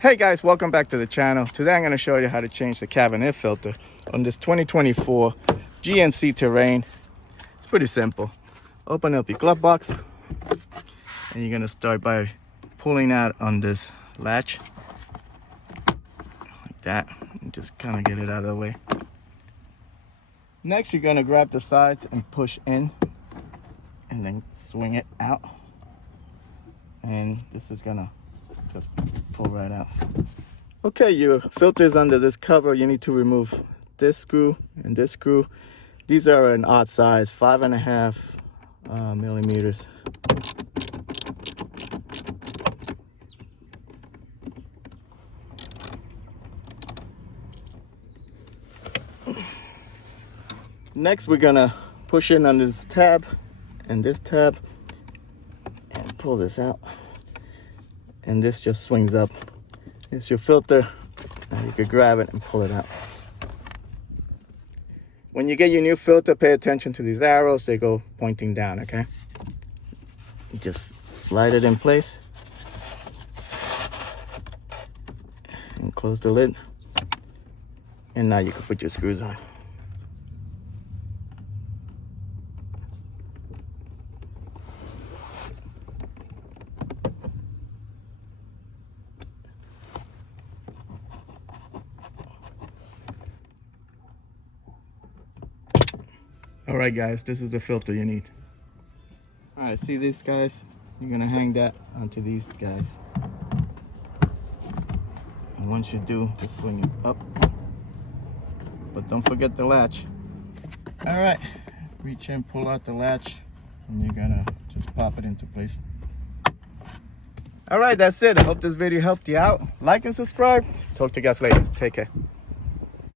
Hey guys, welcome back to the channel. Today I'm going to show you how to change the cabin air filter on this 2024 GMC Terrain. It's pretty simple. Open up your glove box and you're going to start by pulling out on this latch like that and just kind of get it out of the way. Next you're going to grab the sides and push in and then swing it out, and this is going to just pull right out. Okay, your filter is under this cover. You need to remove this screw and this screw. These are an odd size, 5.5 millimeters. Next, we're gonna push in on this tab and this tab and pull this out. And this just swings up. It's your filter. Now you could grab it and pull it out. When you get your new filter, pay attention to these arrows. They go pointing down, okay? You just slide it in place and close the lid. And now you can put your screws on. Alright guys, this is the filter you need. Alright, see these guys? You're gonna hang that onto these guys. And once you do, just swing it up. But don't forget the latch. Alright, reach in, pull out the latch, and you're gonna just pop it into place. Alright, that's it. I hope this video helped you out. Like and subscribe. Talk to you guys later. Take care.